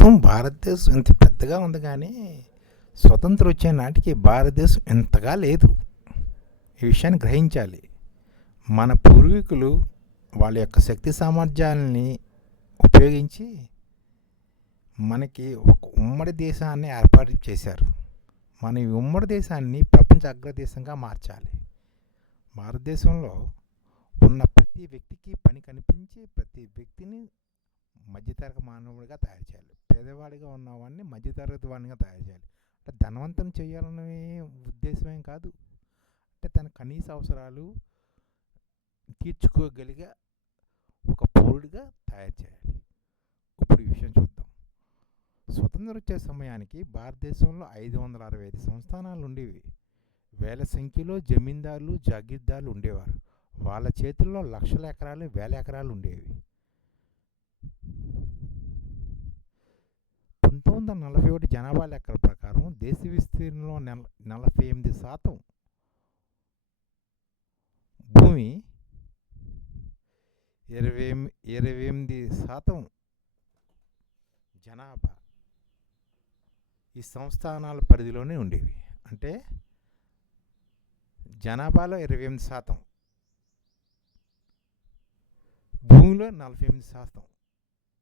ప్రభుత్వం భారతదేశం ఇంత పెద్దగా ఉంది కానీ స్వతంత్రం వచ్చే నాటికి భారతదేశం ఇంతగా లేదు. ఈ విషయాన్ని గ్రహించాలి. మన పూర్వీకులు వాళ్ళ యొక్క శక్తి సామర్థ్యాలని ఉపయోగించి మనకి ఒక ఉమ్మడి దేశాన్ని ఏర్పాటు చేశారు. మన ఈ ఉమ్మడి దేశాన్ని ప్రపంచ అగ్రదేశంగా మార్చాలి. భారతదేశంలో ఉన్న ప్రతి వ్యక్తికి పని కనిపించి ప్రతి వ్యక్తిని మధ్యతరగతి మానవుడిగా తయారు చేయాలి. పేదవాడిగా ఉన్నవాడిని మధ్యతరగతి వాడినిగా తయారు చేయాలి. అంటే ధనవంతం చేయాలనే ఉద్దేశమేం కాదు. అంటే తన కనీస అవసరాలు తీర్చుకోగలిగే ఒక పౌరుడిగా తయారు చేయాలి. ఇప్పుడు ఈ విషయం చూద్దాం. స్వతంత్రం వచ్చే సమయానికి భారతదేశంలో ఐదు వందల అరవై ఐదు సంస్థానాలు ఉండేవి. వేల సంఖ్యలో జమీందారులు జాగీర్దారులు ఉండేవారు. వాళ్ళ చేతుల్లో లక్షల ఎకరాలు వేల ఎకరాలు ఉండేవి. పంతొమ్మిది వందల నలభై ఒకటి జనాభా లెక్కల ప్రకారం దేశ విస్తీర్ణంలో నెల నలభై ఎనిమిది శాతం భూమి ఇరవై ఇరవై ఎనిమిది శాతం జనాభా ఈ సంస్థానాల పరిధిలోనే ఉండేవి. అంటే జనాభాలో ఇరవై ఎనిమిది శాతం భూమిలో నలభై ఎనిమిది శాతం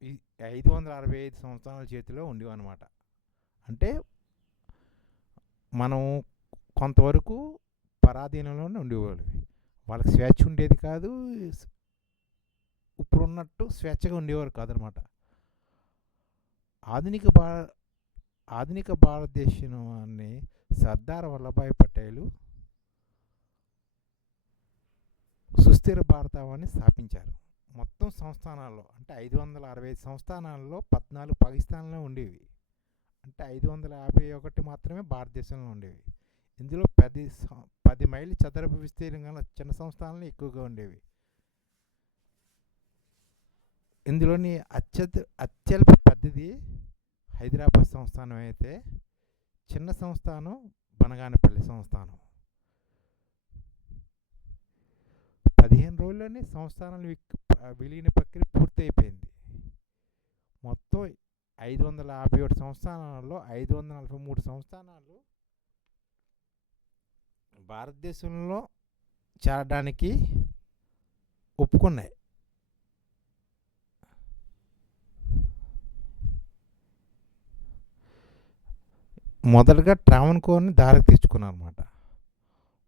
ఈ ఐదు వందల అరవై ఐదు సంవత్సరాల చేతిలో ఉండేవన్నమాట. అంటే మనం కొంతవరకు పరాధీనంలోనే ఉండేవాళ్ళు. వాళ్ళకి స్వేచ్ఛ ఉండేది కాదు ఇప్పుడున్నట్టు ఇప్పుడు ఉన్నట్టు స్వేచ్ఛగా ఉండేవారు కాదనమాట ఆధునిక భార ఆధునిక భారతదేశాన్ని సర్దార్ వల్లభాయ్ పటేలు సుస్థిర భారతావాన్ని స్థాపించారు. మొత్తం సంస్థానాల్లో అంటే ఐదు వందల అరవై ఐదు సంస్థానాల్లో పద్నాలుగు పాకిస్తాన్లో ఉండేవి. అంటే ఐదు వందల యాభై ఒకటి మాత్రమే భారతదేశంలో ఉండేవి. ఇందులో పది పది మైళ్ళు చదరపు విస్తీర్ణంగా చిన్న సంస్థానాలు ఎక్కువగా ఉండేవి. ఇందులోని అత్యధ అత్యల్ప పెద్దది హైదరాబాద్ సంస్థానం అయితే చిన్న సంస్థానం బనగానపల్లి సంస్థానం. పదిహేను రోజుల్లోనే సంస్థానాలు విక్- విలీన ప్రక్రియ పూర్తయిపోయింది. మొత్తం ఐదు వందల యాభై ఒకటి సంస్థానాల్లో ఐదు వందల నలభై మూడు సంస్థానాలు భారతదేశంలో చేరడానికి ఒప్పుకున్నాయి. మొదటగా ట్రావెన్కోర్ని దారికి తెచ్చుకున్నారన్నమాట.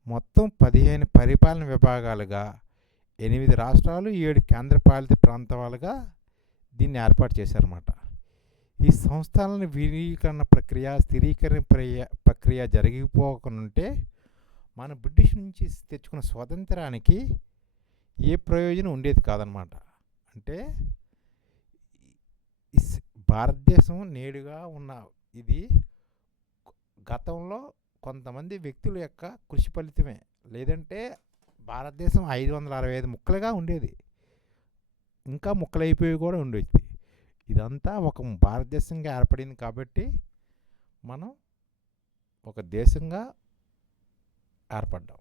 మొత్తం పదిహేను పరిపాలన విభాగాలుగా ఎనిమిది రాష్ట్రాలు ఏడు కేంద్రపాలిత ప్రాంతాలుగా దీన్ని ఏర్పాటు చేశారన్నమాట. ఈ సంస్థలను విలీకరణ ప్రక్రియ స్థిరీకరణ ప్రక్రియ ప్రక్రియ జరిగిపోకుంటే మన బ్రిటిష్ నుంచి తెచ్చుకున్న స్వాతంత్రానికి ఏ ప్రయోజనం ఉండేది కాదనమాట అంటే భారతదేశం నేడుగా ఉన్న ఇది గతంలో కొంతమంది వ్యక్తుల యొక్క కృషి ఫలితమే. లేదంటే భారతదేశం ఐదు వందల అరవై ఐదు ముక్కలుగా ఉండేది. ఇంకా ముక్కలైపోయి కూడా ఉండేది. ఇదంతా ఒక భారతదేశంగా ఏర్పడింది కాబట్టి మనం ఒక దేశంగా ఏర్పడ్డాం.